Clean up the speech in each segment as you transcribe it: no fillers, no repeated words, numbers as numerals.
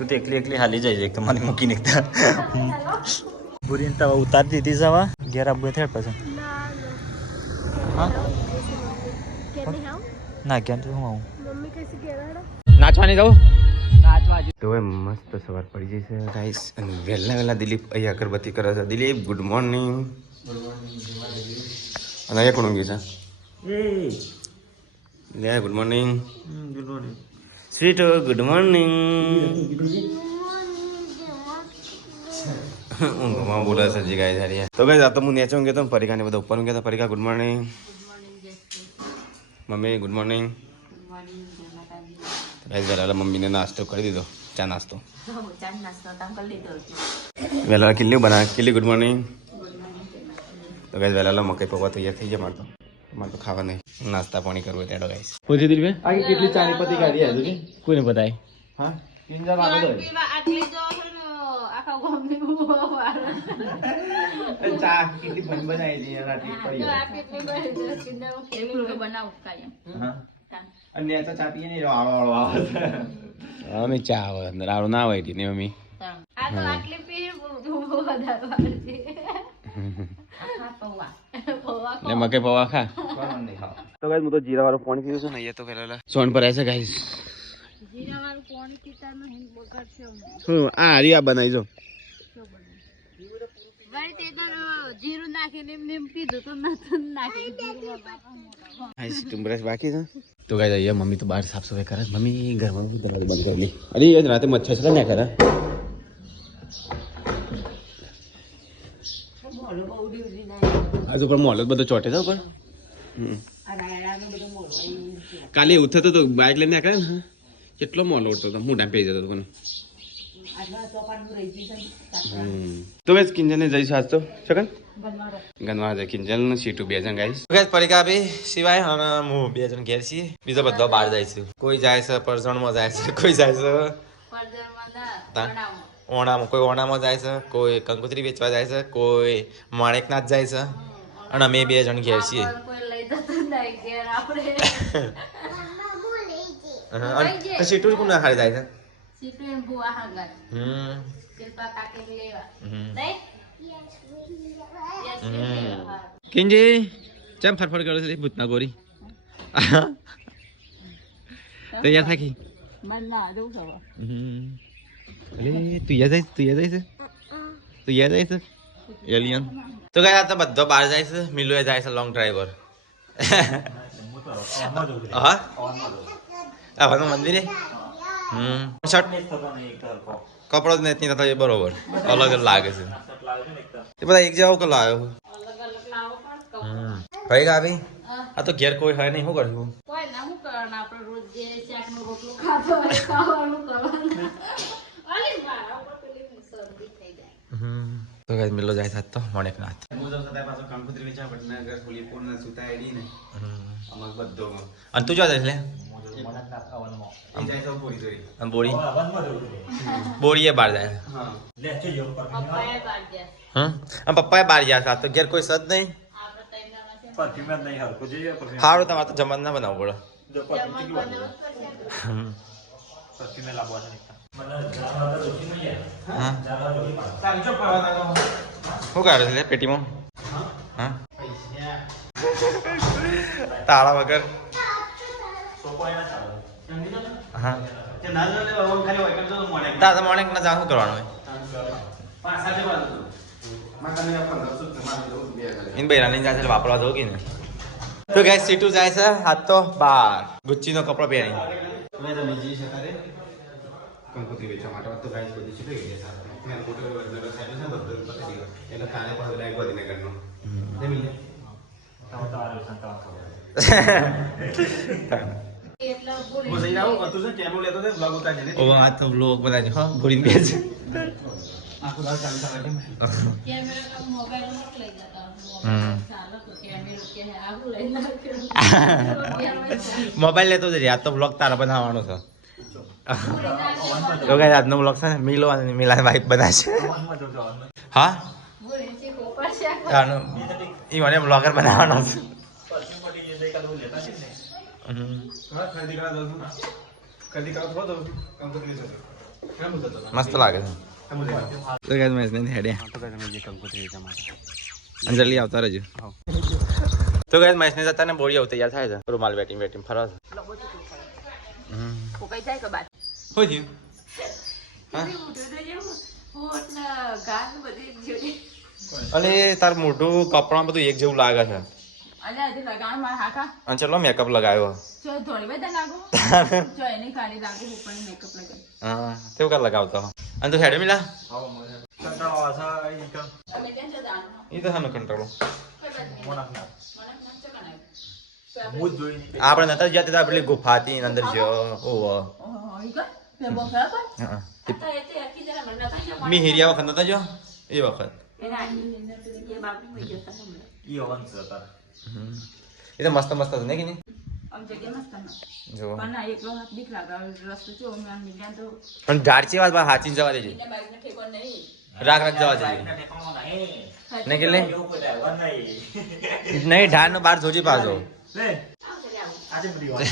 તું તો એકલી હાલી જાય એક તો મને મૂકી નીકળતા ભૂરીને તવા ઉતારી દીધી જવા ઘેર આપવું થયા પછી હા ના ક્યાં તો હું આવું નાચવાની જાઉં તો મસ્ત સવાર પડી જશે ગાઈસ અને વહેલા દિલીપ અહીંયા અગરબત્તી કરે છે. Dilip good morning. અને અહીંયા કોણ ઊંઘી છે? લે good morning. Sweet good morning. ઊંઘમાં બોલે છે જી ગાય સારી. તો ગાઈસ આ તો હું નેચો ઊંઘ્યો તો પરિકાને બધા ઉપર ઊંઘ્યા હતા. Parika good morning. Mummy good morning. વેલા મમ્મીને નાસ્તો કરી દીધો. ચા નાસ્તો વેલા કિલ્લી બનાવે. કિલ્લી ગુડ મોર્નિંગ. તો ગાઈસ વેલા મકઈ પૌવા તૈયાર થઈ ગયા. મારે તો ખાવા નહીં નાસ્તા પાણી કરવું તેડો ગાઈસ. પૂછી દીધી આગે કેટલી ચાની પતી કાઢી આજો કે કોઈને બતાય. હા કિંજા લાગો દો આટલી જો આખા ગોમની ચા કેટલી ફન બનાવી દી રાતી પડી આ કેટલી બની કિંજા કેવી બનાવ કાય. હા અને આ ચા પીએ ને આળો આવે. અમે ચા આવે અંદર આળો ના હોય તી ને મમ્મી આ તો આટલી પી વધારે વાળતી ને મકે પૌવા ખા. તો ગાઈસ હું તો જીરા વાળું પાણી પીવું છું ને. અહીંયા તો પેલા સોન પર છે ગાઈસ. જીરા વાળું પાણી પીતા નહીં બગડશે. હું આ હરિયા બનાવી જો ભાઈ તે તો જીરું નાખીને એમ પીધું તો નતું નાખી જીરું બાપા. આઈસ તુમરસ બાકી છે. તો ગાઈસ અહીંયા મમ્મી તો બહાર સાફ સફાઈ કરે. મમ્મી ઘરમાં દરવાજો બંધ કરી લી. અરે આજ રાતે મચ્છર છે ને કરે. આજે પર મોલ બધો ચોટે છે ઉપર. કાલે એવું થતું તો બાઇક લઈને આખા ને કેટલો મોલ ઓળતો હતો. મોઢા પી જતો કોને. તો ગાઈસ કિંજલને જઈશું આજ તો શકન ગનવા જાય. કિંજલ ને સીટુ બે જણ ગાઈસ. ગાઈસ પરિકા બી સિવાય અને હું બે જણ ઘેર છીએ. બીજો બધો બહાર જાય છે. કોઈ જાય છે પરજણમાં જાય છે. કોઈ જાય છે ઓણામાં. કોઈ ઓણામાં જાય છે. કોઈ કંકોત્રી વેચવા જાય છે. કોઈ માણેકનાથ જાય છે. અને અમે બે જણ ઘેર છીએ. સીટુ કોણ હારે જાય છે? કિંજી ચમ ફરફર કરે છે ભૂતના ગોરી તૈયાર થાકી અરે તું જાય છે એલિયન. તો ગયા તો બધો બહાર જાય છે. મિલુએ જાય છે લોંગ ડ્રાઈવર. હા આવાનું મંદિરે કપડો જ નથી થતો એ બરોબર અલગ લાગે છે. એ બધા એક જેવો કલો આવ્યો ભાઈ ગાવી. આ તો ઘેર કોઈ હોય નહીં. શું કરશું? તો ગાઈસ મિલો જાય સાથ તો માણેકનાથ. કંકોત્રી વેચા વડનગર ફૂલી પૂર્ણ સુતાયડી ને અમાર બધો. અને તું જો જાય લે બોરી બોરીએ બહાર જાય. હા પપ્પાએ બહાર ગયા સાથ તો ઘેર કોઈ સદ નહીં. સારું તમારે તો જમવાનું ના બનાવવું પડે. શું કરે છે પેટીમાં? હા તાળા વગર. હા દાદા મોર્નિંગ ના જા શું કરવાનું હોય? ઇન ભાઈ રનિંગ જાય છે વાપરવા દો કે ને. તો ગાઈસ સીટુ જાય છે હાથ તો બાર ગુચ્ચીનો કપડો પહેરી. કંકોત્રી વેચવા માટે તો ગાઈસ બધી છે મેં ફોટો વડનગર સાઈડ છે બધું પકડી ગયો. એટલે કાલે પણ લાઈક ગાંધીનગરનો જમી લે તો આરે સંતા ખબર. બોસઈ જાવ તું છે કેમેરો લેતો છે બ્લોગ ઉતાર દે. ઓ આ તો બ્લોગ બનાવજો હા ગોરીન પેજ. આખો દાળ ચાલુ થવા દે. કેમેરા કા મોબાઈલ મત લઈ જતા. ચાલો તો કેમેરો કે આવું લઈ ના. મોબાઈલ લેતો જ આ તો બ્લોગ તારા બનાવવાનો છે. તો ગાઈસ આજનો બ્લોગ છે ને મિલો અને મિલાન વાઇફ બનાવશે. હા ઈ મને બ્લોગર બનાવવાનો છે. ખરીદી કરા દો કંકોત્રી છે મસ્ત લાગે છે તો ગાઈસ મેં ને હેડે તો ગાઈસ મેં જે કંકોત્રી જમા અંજલી આવતા રહેજો તો ગાઈસ મેં ને જતા ને બોડી આવ તૈયાર થાય છે રૂમાલ બેટિંગ ફરવા છે કોકાઈ જાય કે બાદ હો જી હા અલે તાર મોઢું કપડા બધું એક જેવું લાગે છે અલે આજે લગાણ માર હાકા અને ચલો મેકઅપ લગાવ્યો જો થોડી બધા લાગો જો એને ખાલી લાગો ઉપર મેકઅપ લગાવ હા તેવું કર લગાવતો અને તું હેડે મિલા કંટાળો આવે છે અમે કેમ જતા એ તો સાનો કંટ્રોલ હું જ જોઈને આપણે નતા જતા હતા પેલી ગુફા હતી અંદર જો ઓહો મી હિરિયા વખત નતા જો એ વખત ઈ વંશ હતા એ તો મસ્ત મસ્ત હતું ને કે નહીં જો પણ ઝાડચી વાત હાચી જવા દેજે રાખ જવા દેજે નહીં કે નહીં ઢાળ નો બાર જોજી પાછો લે આજે બધી વાત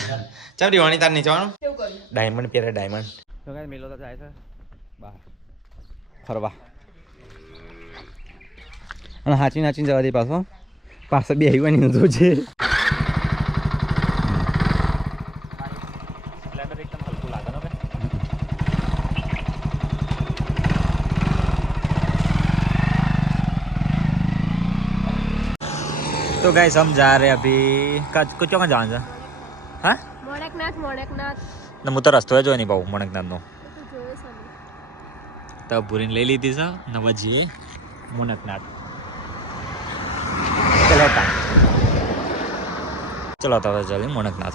ચમ રીવાણી તાર નીચે જવાનું ડાયમંડ પહેરે ડાયમંડ તો કાંઈ મેલો તો જાય છે બહાર ફરવા અને હાચી જવા દે પાછો બે આવ્યા જોજે એકદમ હલકું લાગે ને तो गाइस हम जा रहे हैं अभी कुछ कहाँ जाना है हाँ મોણેકનાથ ना मुझे रस्तो है जो नहीं पाऊँ मोणकनाथ नो तब बुरीन ले ली थी सा नवजी मोणकनाथ चलो तो चलिए मोणकनाथ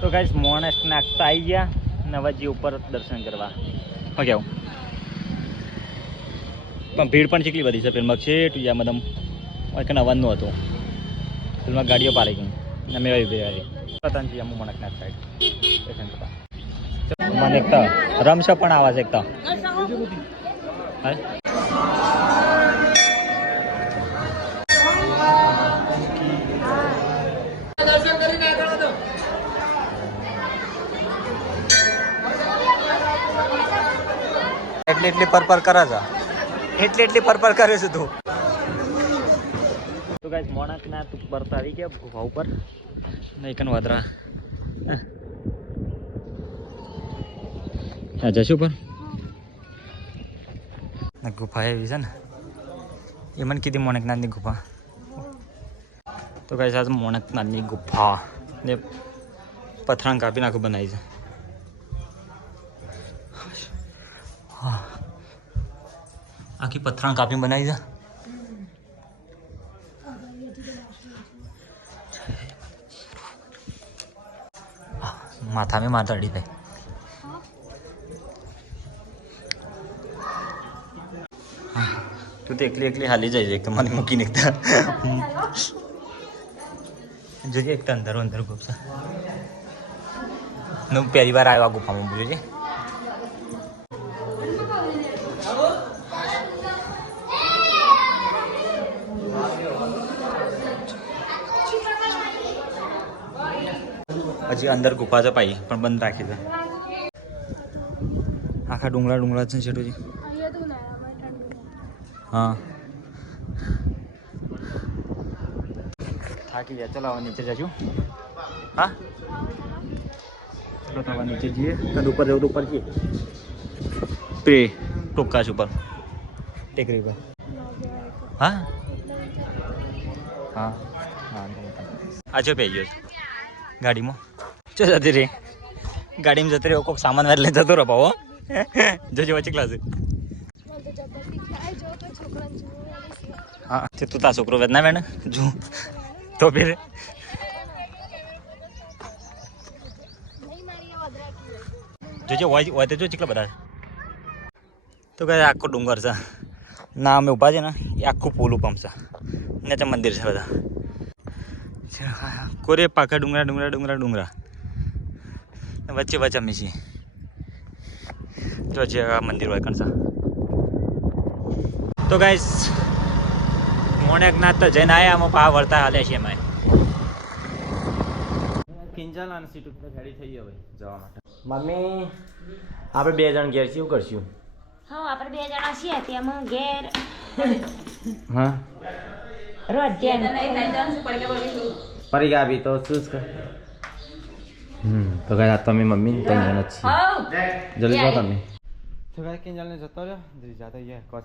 तो गाइस मोणकनाथ तो आई गया नवजी ऊपर दर्शन करवा हो क्या भीड़ पण चीकली बधी છે ફિલ્મ છે યા મતલબ કે નવાનું હતું ફિલ્મમાં ગાડીઓ પાર્કિંગ અમે ઉભી રહી પતંજી અમુ મોણકનાથ સાઈડ સ્ટેશન પર મને એકતા રમશે પણ આવાજ એકતા એટલી પર કરે છે એટલી પર કરે છે તું तो गाइस मोणकनाथ ऊपर तारी क्या गुफा ऊपर नहीं कन वादरा जैसे ऊपर गुफा है विजन ये मन की मोणकनाथ की गुफा तो गाइस आज मोणकनाथ की गुफा ने पत्थर कापी नाखू बनाई है आखी पत्थर कापी बनाई है माथा में माथा अड़ी पे तू तो एकली हाली जाए एक तो मन मुकी निकता जो एक तो अंदर गुफा नु पहली बार आया गुफा में बोलो जी हजी अंदर गुफा च पाई पण बंद राखी था आखा डूंगरा छे शेटूजी हाँ थाकी जाए चलो नीचे जाजू हाँ चलो तो नीचे जाइए कद ऊपर जाओ तो ऊपर जाइए पे टोका ऊपर टेकरी पर हाँ हाँ हाँ आज पे गाड़ी में चो जती रही गाड़ी में जती रही कोई सामान वाले ले जतो रहो जो जो वच्चे क्लास हाँ तू ता छोकरो वेदना वेण जो तो फिर जो जो वो जो चिकला बता तो क्या आखो डूंगर से ना अमे उभा है ना ये आखू पोलू पंप से ने मंदिर से बता कोरे पाखा डूंगरा वच्चे वच्चे अमी छे जो जे मंदिर होय कणसा तो गाइस मोणकनाथ तो जैन आया हम पा वर्ता हाले छे मैं કિંજલ અને સીટ ઉપર ગાડી થઈ હવે જવા માટે મમ્મી આપણે 2 જણ ઘેર શું કરશું? હા આપણે 2 જણા છીએ તેમાં ઘેર હા રોજ્યા નહીં નહીં જાણ શું પડી ગયા બોલી પડી ગયા બી તો શું કર તો ગાય તમે મમ્મી 3 જણ જ છીએ જલ્દી કહો તમે તો ગાય કેમ ચાલને જતો રહ્યો જલ્દી જાતા ગયા કહો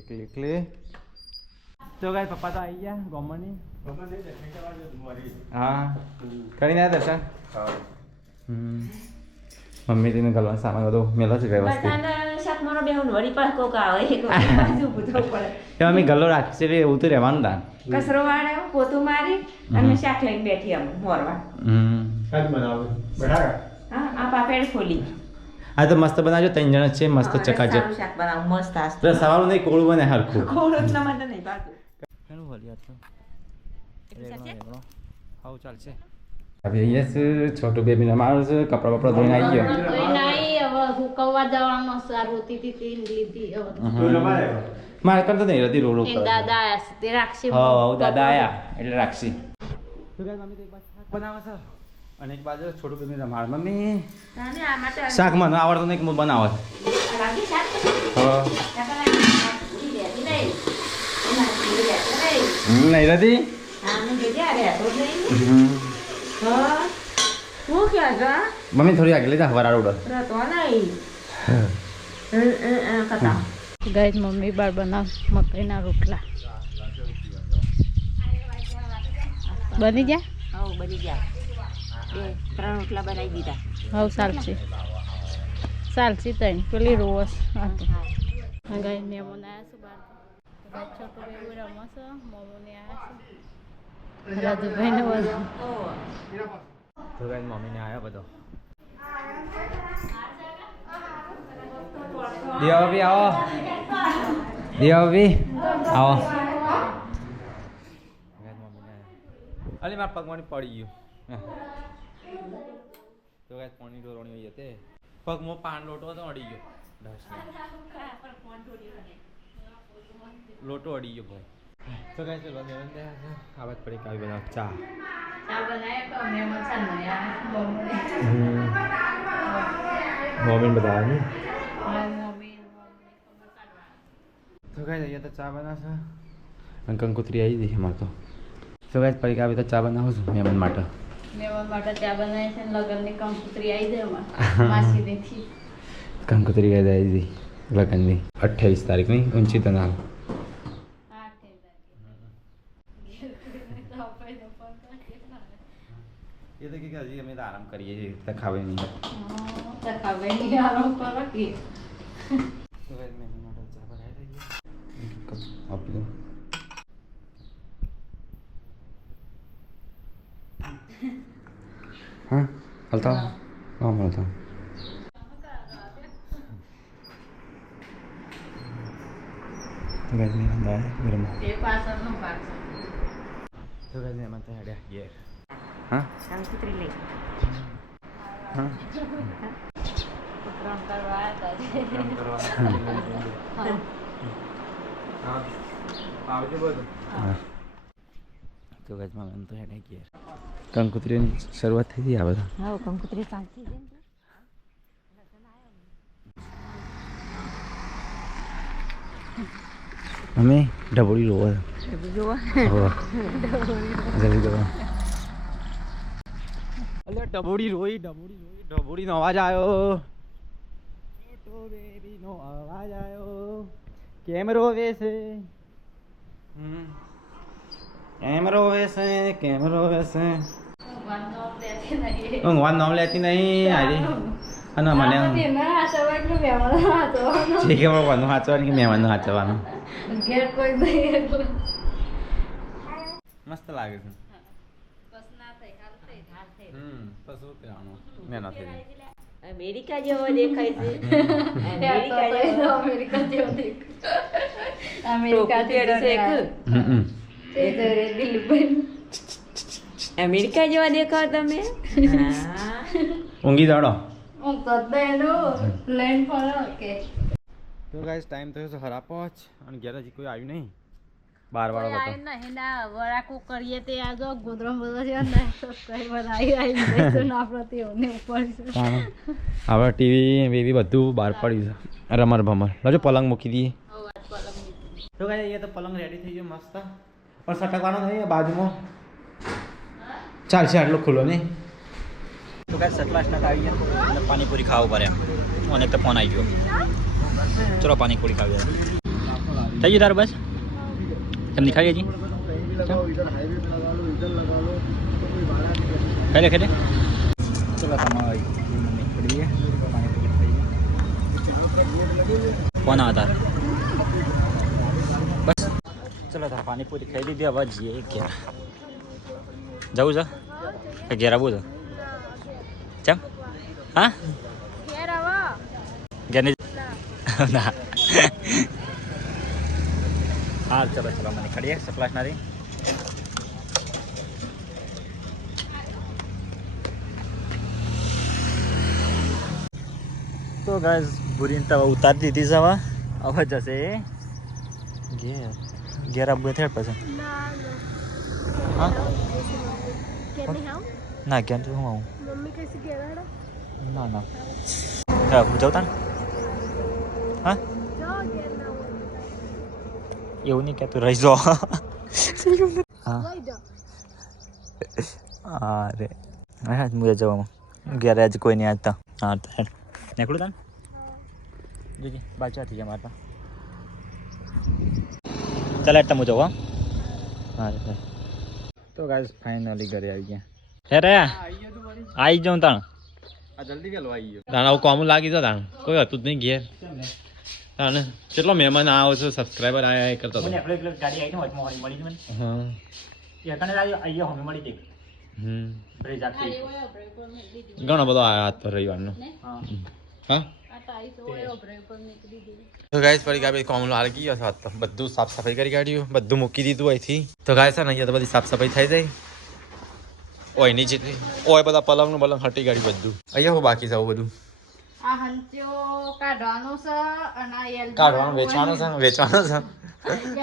એકલી તો ગાય પપ્પા તો આવી ગયા ગોમની હા કરીને આવ્યા દર્શન મમ્મી તેને ગલવાનો સામાન બધો મેલો છે વ્યવસ્થિત બધાને શાક મારો બેહું વળી પાસ કોક આવે એક બાજુ ઊભું પડે તો અમે ગલ્લો રાખી છે એટલે એવું તો રહેવાનું તા કસરો વાળ્યો પોતું મારી અને શાક લઈને બેઠી આમ મોરવા હા આ પાપડ ખોલી હા તો મસ્ત બનાવજો 3 જણ જ છે મસ્ત ચકાચક સારું શાક બનાવું મસ્ત આસ તો સવારનું નહીં કોળું બને હરખું ખોડું જ મને નહીં ભાતું ઘણું ભલી હતું હાઉ ચાલશે હવે યસ છોટું બેબી ને મારું છે કપડા બપડા ધોઈને આવી ગયો હુકવવા જવાનો રોતી હતી લીધી મારે કરતો નહીં રતી રોડ ઉપર દાદા આયા છે તે રાખશે હા દાદા આયા એટલે રાખશી તો ગાય મમ્મી તો એક બાજુ શાક બનાવે છે અને એક બાજુ છોટું બેબી રમાડ મમ્મી તાને આ માટે શાક મને આવડતું નહીં કે હું બનાવે લાગી શાક હા નહીં રતી હું ક્યાં મમ્મી થોડી આગળ જા વરાળ ઉડે તો નહીં કથા ગાય મમ્મી બાર બનાવ મકઈના રોટલા બની ગયા હા બની ગયા 2-3 રોટલા બનાવી દીધા હવ ચાલશે તઈ પેલી રોસ ગાય મેમોન આવ્યા છે બાર છોટું બેબી રમો છે મોમોને આવ્યા છે રાજુભાઈ ને બધું તો ગાય મમ્મીને આવ્યો બધો દિયા બી આવો આવો અલી મારા પગમાં પડી ગયું તો ગાય પાણી ડોરણી હોય તે પગમાં પાન લોટો હતો અડી ગયો લોટો અડી ગયો ભાઈ તો ગાય ચલો આવાજ પડી કાવી બનાવ ચા મોમીન બતાવે તો ગાય અહીંયા તો ચા બનાવશે અને કંકોત્રી આવી જઈ અમારે તો ગાય પડી કાવી તો ચા બનાવું છું મહેમાન માટે ચા બનાવી છે લગ્નની કંકોત્રી આવી જાય માસીની કંકોત્રી ગાય આવી જઈ લગ્નની 28 તારીખની ઊંચી તો નામ એ તો કે હજી અમે તો આરામ કરીએ છીએ તો ખાવે નહીં આરામ કરો કે તો ગાય મહેમાન માટે ચા બનાવી દઈએ આપી દો हाँ हलता हाँ हलता तो गाइस मैं अंदर है मेरे मुंह એ પાછળનો ભાગ છે तो गाइस मैं तो हट गया हाँ કંકુતરી લઈ हाँ ઉતરાણ કરવા આવ્યા હતા हाँ आवजे बोल हाँ तो गाइस मैं तो हट गया કંકુત્રીની શરૂઆત થઈ ગઈ આ બધા હા કંકુતરી ચાલતી છે અમે ઢબોળી રોવા જોવા જલ્દી કરો અલે ઢબોળી રોઈ ઢબોળીનો અવાજ આવ્યો છોટો બેબીનો અવાજ આવ્યો કેમ રોવે છે કેમ રોવે છે ઊંઘવાનું નામ લેતી નહીં આરી અને મને ઠીક છે વાનું સાચવાનું કે મહેમાનનું સાચવાનું ઘેર કોઈ નહીં એટલે મસ્ત લાગે છે બસ ના થાય હાલ થઈ પશુ પીવાનું મહેનત થઈ અમેરિકા જેવો દેખાય છે અમેરિકા જેવો અમેરિકા અમેરિકા જેવા દેખાવ તમે ઊંઘી જાડો હું કદેનું લઈને ફરો કે તો ગાઈસ ટાઈમ થયો છે ખરા 5 અને ઘેર હજી કોઈ આવ્યું નહીં બાર વાળો હતો નહીં ના વરાકું કરીએ તે આ જો ગોદરમ બધો છે ને સબસ્ક્રાઇબર આવી જઈશું ને આપણે તેઓને ઉપર છે હવે ટીવી બેબી બધું બહાર પડ્યું છે રમર ભમર જો પલંગ મૂકી દઈએ તો કઈ અહીંયા તો પલંગ રેડી થઈ ગયો મસ્ત પણ સટકવાનો નહીં બાજુમાં ચાલશે આટલો ખુલ્લો નહીં તો કાંઈ સતલાસના આવી ગયા અને પાણીપુરી ખાવા પડે એમ અને તો ફોન આવી ગયો ચલો પાણીપુરી ખાવી થઈ ગયું તારું બસ કેમ નહીં ખાવી હજી ખાઈ લે ખાઈ લે ચલો તમારી ફોન આવતા બસ ચલો તાર પાણીપુરી ખાઈ લીધી હવે જઈએ ઘેર જવું છે કે ઘેર આવવું છે ચમ હા ઘેર નહીં ના હા ચલો ચલો મને ખડીએ સપ્લાસનારી તો ગાઈસ ભૂરીને તવા ઉતારી દીધી છે હવે જશે ઘેર ઘેર આવવું થેડ પછી હા ના ઘેર તો હું આવું ના ના જવતા ને હા એવું નહીં કે તું રહી જાઓ હા અરે હા મુજે જવામાં ઘેર આજ કોઈ નહીં આજતા હા તો હેડ નીકળું તાન જોજે બાચા થઈ જાય મારતા ચાલ એટલા મુજબ હા તો ગાઈસ ફાઇનલી ઘરે આવી ગયા હે રે આવી જાઉં તાણ જલ્દી વેલો આવી ગયો તાણ આવું કોમું લાગી તો તાણ કોઈ હતું જ નહીં ઘેર તાણ કેટલો મહેમાન આવો છો સબસ્ક્રાઈબર આયા કરતો હતો મને આપણે ગાડી આવી ને વચમાં મળી મને હા એ કને આવી હમે મળી દે બ્રેજ આખી ઘણો બધો આયા હાથ પર રવિવારનો હા હા તો ગાઈસ પડી ગયા કોમલો લાગી ગયો હતો બધું સાફ સફાઈ કરી કાઢ્યું બધું મૂકી દીધું અહીંથી તો ગાઈસ છે ને અહીંયા તો બધી સાફ સફાઈ થઈ જાય ઓય ની જેટલી ઓય બધા પલંગનું બલંગ હટી કાઢ્યું બધું અહીંયા હું બાકી છે બધું આ હંચો કાઢવાનો છે અને આ LG કાઢવાનું વેચવાનું છે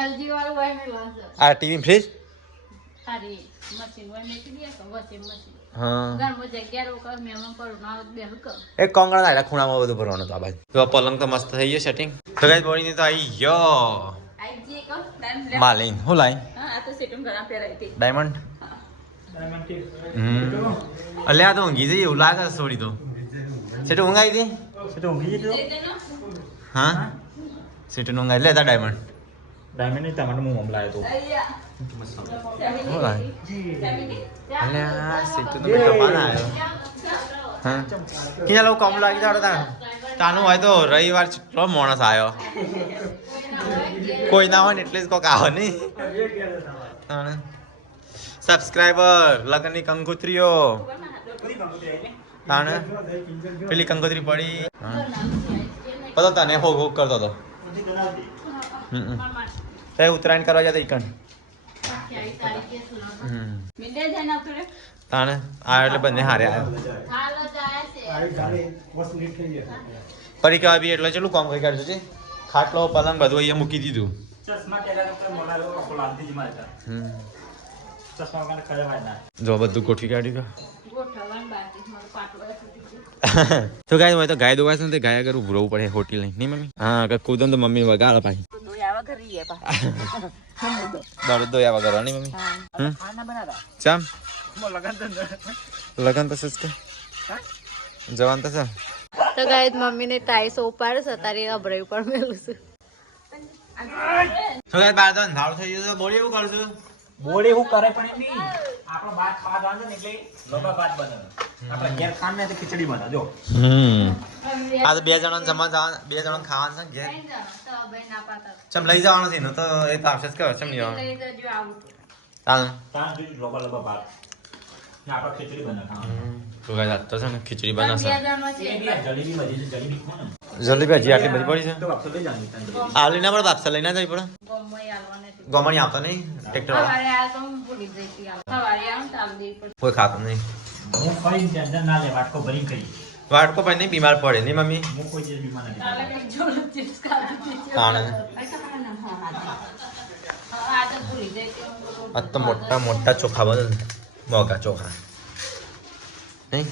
LG વાળું હોય મેલો છે આ ટીવી ફ્રીજ સારી મશીન હોય મેકી દે કે વોશિંગ મશીન હા ઘરમાં જગ્યા રોકા મેમન પર ના બેલ કર એક કોંગણા નાયલા ખૂણામાં બધું ભરવાનું હતું આ બાજુ તો પલંગ તો મસ્ત થઈ ગયો સેટિંગ તો ગાઈસ બોડીની તો આવી ગયો આઈજી કો ટાઈમ માલિન હું લાઈ હા આ તો સેટિંગ કરા પહેરાઈ હતી ડાયમંડ અલ્યા તો ઊંઘી જઈ એવું લાગે છે થોડી તો સેટ ઊંઘ આવી હતી છે તો ઊંઘી જતો હા સેટ ઊંઘ આવી લેતા ડાયમંડ ડાયમંડ નહીં તમારે હું મમલાયો તો હું લાઈ અલ્યા સેટ તો મેં કપાના આવ્યો હા કિયા લોકો કમ લાગી જાડો તાનું હોય તો રવિવાર કેટલો માણસ આવ્યો કોઈ ના હોય ને એટલે જ કોક આવે નહીં સબસ્ક્રાઈબર લગનની કંકોત્રીઓ તાણે પેલી કંકોત્રી પડી પતો તને હોગ હોગ કરતો હતો તે ઉત્તરાયણ કરવા જતા ઈકણ તાણે આ એટલે બંને હારે આવ્યો પરી કહેવા બી એટલે ચેટલું કામ કરી કાઢ્યું છે ખાટલો પલંગ બધું અહીંયા મૂકી દીધું જો બધું ગોઠવી કાઢ્યું તો ગાય હોય તો ગાય દોવાય ને ગાય આગળ ઉભું રહેવું પડે હોટી લઈને નહીં મમ્મી હા કૂદમ તો મમ્મી વગાડે પાછી દરરોજ દોયા વગર નહીં મમ્મી ચામ લગન તો સચ કે જવાન તો ચાલ તો ગાય મમ્મીને ટાઈસો ઉપાડે છે તારી અભરાઈ ઉપર મેલું છું તો ગાય બાર તો અંધારું થઈ ગયું છે બોલી એવું કરશું બોડી હું કરે પણ એમ નહીં આપણો ભાત ખાવા જવાનું ને એટલે લોકા ભાત બને આપણે ઘેર ખાન ને તો ખીચડી બને જો આ તો 2 જણા જમવા જવાનું 2 જણા ખાવાનું છે ઘેર ચમ લઈ જવાનું છે ને તો એ તો આવશે કે ચમ નહીં આવવાનું ચાલ તાન જોઈ લોબા લોબા ભાત ને આપણે ખીચડી બને તો ગાય તો છે ને ખીચડી બનાવશે જલેબી બધી જલેબી ખો ને જલેબી હજી આટલી બધી પડી છે તો આપસો લઈ જાની આવલી ના પડે બાપસા લઈને જવી પડે ગમણી આવતો નહીં ટ્રેક્ટર કોઈ ખાતું નહીં હું ફરી ટેન્શન ના લે વાટકો ભરી કરી વાટકો પણ નહીં બીમાર પડે નહીં મમ્મી હું કોઈ ચીજ બીમાર નથી તાણે આ તો મોટા મોટા ચોખા બને મોગા ચોખા નહીં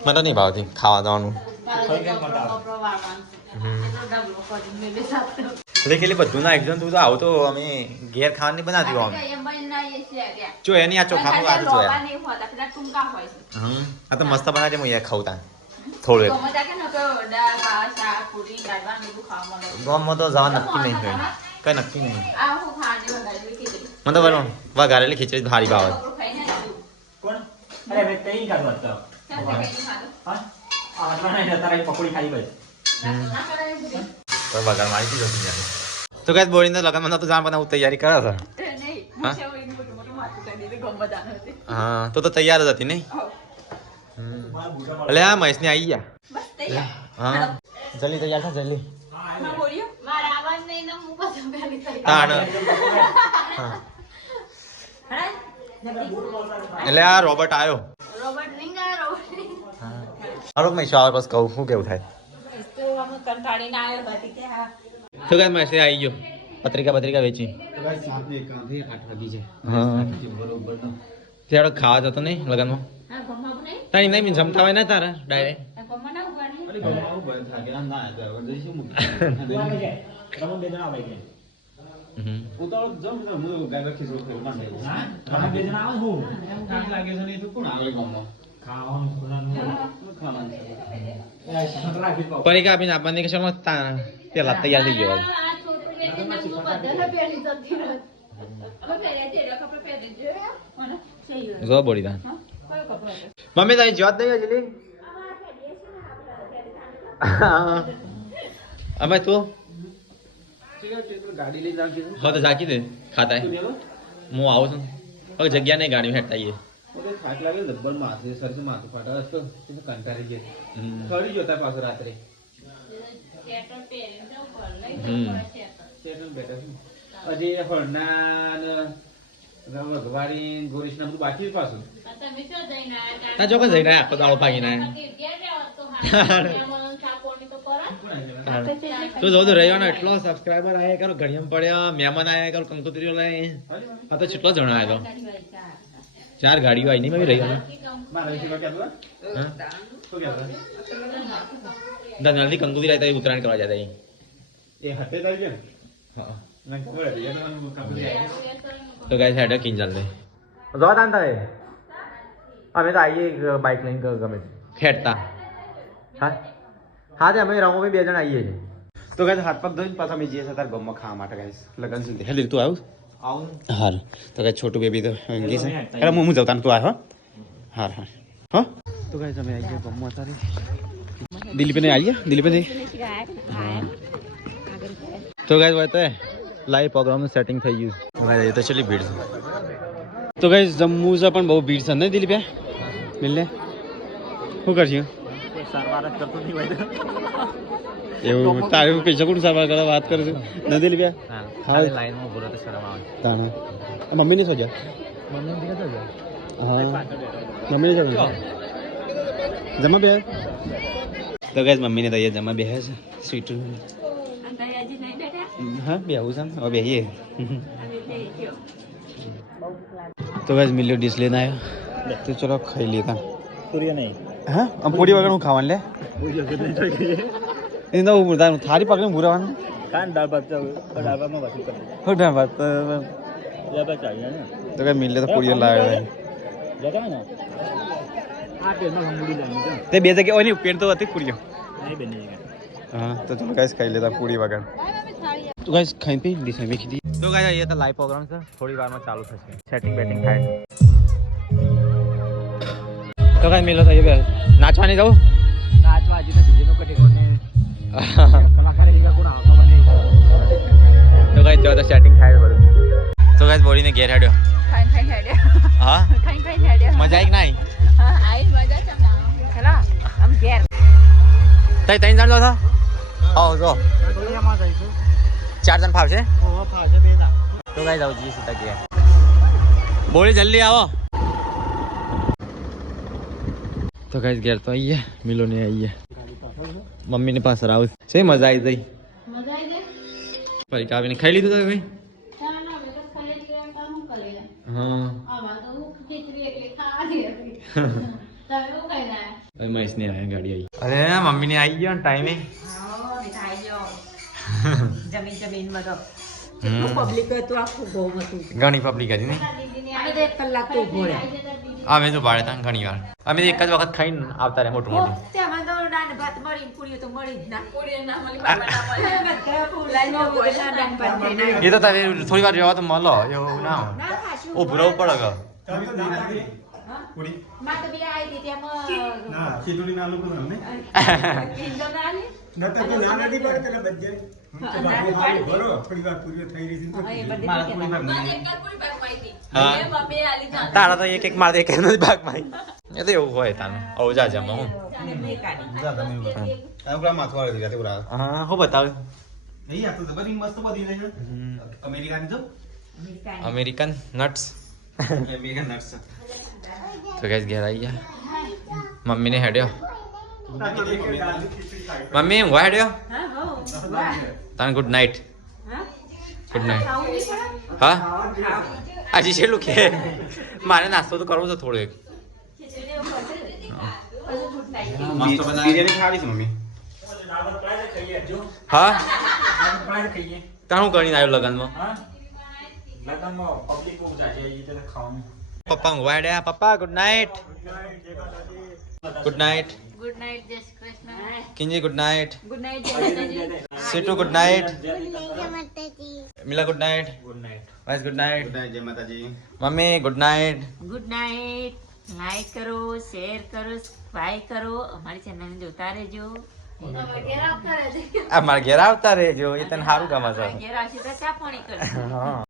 મને નહીં ભાવતી ખાવા જવાનું કેટલી બધું ના એકદમ તું તો આવું તો અમે ઘેર ખાવા નહીં બનાવતી હોય જો એની આ ચોખાનું આ જોયા આ તો મસ્ત બનાવી હું યાર ખાઉં તા થોડું ગામમાં તો જવા નક્કી નહીં થયું કઈ નક્કી નહીં મને તો બરાબર વઘારેલી ખીચડી ભારી ભાવે વઘાર મારી દીધો તો કઈ બોરીને લગનમાં તો જાણ બનાવું તૈયારી કરે છે હા તો તૈયાર જ હતી નહીં એટલે આ મહેશની આવી ગયા હા જલ્દી તૈયાર થા જલ્દી એટલે આ રોબર્ટ આવ્યો રોબર્ટ મહેશ આવે બસ કહું શું કેવું થાય તો કઈ મહેશ આવી ગયો પત્રિકા વેચી હા ખાવા જતો નહીં લગનમાં તારી નહીં મીન જમતા હોય ને તારા ડાયરેક્ટ પરીક્ષા આપીને આપવાની કે ચલો પેલા તૈયાર થઈ ગયો જો બોડી દા મમ્મી તારી જોત નહીં હજી અમે તું ગાડી લઈ જાવ હા તો જાકી દે ખાતા હું આવું છું હવે જગ્યા નહીં ગાડી હેઠતા આવીએ થાક લાગે ડબ્બલ માથે સરસે માથું ફાટા તો કંટાળી ગયા ખડી જોતા પાછો રાત્રે હજી હરણા ભગવાડી ગોરીશ ના બધું બાકી પાછું ના ચોક્કસ જઈને આખો દાડો ભાગીને તો જો તો રહ્યો ને એટલો સબસ્ક્રાઈબર આયા કરો ઘડિયામ પડ્યા મહેમાન આયા કરો કંકોત્રીઓ લઈ આ તો કેટલો જણા આવ્યો 4 ગાડીઓ આવી નહીં મેં રહ્યો ને જલ્દી કંકોત્રી લાવી ઉત્તરાયણ કરવા જતા એ હતે હા તો ગાઈસ હેડ કિન ચાલતે જો તાંતા એ અમે તો આવીએ બાઇક લઈને ગમે ખેડતા હા હા તે અમે રમો બે જણ આવીએ છીએ તો ગાઈસ હાથ પગ ધોઈને પાછા અમે જઈએ છીએ તાર ગમમાં ખાવા માટે ગાઈસ લગન સુધી હેલી તું આવું હાર તો ગાઈસ છોટું બેબી તો અંગી છે અરે હું જવતા તું આવ હાર હાર હા તો ગાઈસ અમે આવીએ ગમમાં તારી દિલીપ ને આવીએ દિલીપ ને તો ગાઈસ વાત હે લાઈવ પ્રોગ્રામનું સેટિંગ થઈ ગયું ભાઈ એ તો ચલી ભીડ છે તો ગાઈસ જમ્મુ છે પણ બહુ ભીડ છે ને દિલીપ મિલને શું કરશું સારવાર જ કરતો નહીં ભાઈ એવું તારે પૈસા કોણ સારવાર કરવા વાત કરું છું ન દિલીપ હા લાઈનમાં ઉભો રહેતો શરમ આવે તાણા મમ્મી ને સોજા મમ્મી ને સોજા હા મમ્મી ને સોજા જમા બે તો ગાઈસ મમ્મી ને તો અહીંયા જમા બે છે સ્વીટ હા બે આવું છે હવે બેહીએ તો ગાઈસ મિલ્યો ડીશ લઈને આવ્યો તો ચલો ખાઈ લેતા પૂરી નહીં હા આમ પૂરી વગર હું ખાવાનું લે પૂરી વગર નહીં ખાઈ એ તો હું થાળી પકડીને ભૂરાવાનું કાન દાળ ભાત દાળમાં વાસી કરી હો દાળ ભાત તો કઈ મિલે તો પૂરીઓ લાવ્યો જગા ને આ પેટમાં હમુડી લાવી તે બે જગ્યા ઓની પેટ તો હતી પૂરીઓ નહીં બની હા તો ચલો ગાઈસ ખાઈ લેતા પૂરી વગર તો ગાઈસ ખાઈ પી ડીશ મેં કીધી તો ગાઈસ ये तो लाइव प्रोग्राम છે થોડી વારમાં ચાલુ થશે સેટિંગ બેટિંગ થાય તો ગાઈસ મિલો તો ये નાચવાની જાવ નાચવા હજી તો ડીજે નો કટે તો ગાઈસ જો તો સેટિંગ થાય બધું તો ગાઈસ બોડીને ઘેર હેડ્યો ખાઈ હેડ્યો હા ખાઈ હેડ્યો મજા આવી કે નહીં હા આવી મજા છે ચલો આમ ઘેર તઈ તઈ જાણ દો આવો જો 4 જણ ફાવશે ઓહો ફાવશે બે ના તો ગાઈસ આવો જી સીતા ઘેર બોડી જલ્દી આવો તો ગાઈસ ઘેર તો આઈએ મિલો ને આઈએ મમ્મી ને પાસ રાવ છે મજા આવી ગઈ પરીક્ષા આવીને ખાઈ લીધું તો ભાઈ હા આમાં તો હું ખીચડી એટલે ખાવાની હતી. તમે શું ખાઈને આયા? મહેશ ને આયા ગાડી આવી. અરે મમ્મી ને આવી ગયો ને ટાઈમે. જમીન જમીન મતલબ હમ. પબ્લિક હતું આખું બહુ હતું ઘણી પબ્લિક હતી ને. અને તો 1 કલાક તો ઉભો રહ્યો અમે તો ભાડે તા ઘણી વાર અમે તો એક જ વખત ખાઈને આવતા રહ્યા મોટું મોટું. તેમાં તો દાળ ભાત મળી ને પૂરીઓ તો મળી જ ના પૂરીઓ ના મળી બાબા ના મળી બધા ફૂલાઈ કોઈ ના દાળ ભાત નહીં એ તો તારે થોડી વાર રહેવા તો મળો એવું ના હોય. ના ખાશું ઉભું રહેવું પડે કે. માં તો બે આવી હતી તેમાં કિંજો ના આલી હા તારા તો એક મારે એક ભાગમાં એ તો એવું હોય તાને આવું જા જમા હું હા હું બતાવ્યું અમેરિકન નટ્સ તો ગેસ ઘેર આવી ગયા મમ્મીને હેડ્યો મમ્મી હું હેડ્યો હા હો તને ગુડ નાઇટ હા ગુડ નાઇટ ખાવું નહીં પડે હા આજે છેલ્લું કે મારે નાસ્તો તો કરવો છે થોડો એક ખીચડી ઉપર છે પછી ગુડ નાઈટ બિરયાની ખાવી છે મમ્મી હા તારું કરીને આવ્યો લગનમાં પપ્પા ઊંઘવા હેડ્યા પપ્પા good night good night good night જય Shri Krishna. Kinji good night good night જય માતાજી Situ good night Mila good night વાઇસ ગુડ નાઇટ જય માતાજી mummy good night good night like કરો શેર કરો સબસ્ક્રાઇબ કરો અમારી ચેનલને જોતા રહેજો તમારે ઘેર આવતા રહેજો. આ મારા ઘેર આવતા રહેજો એ તને સારું ગમે છે ઘેર આવશે તો ચા પાણી કરજો હા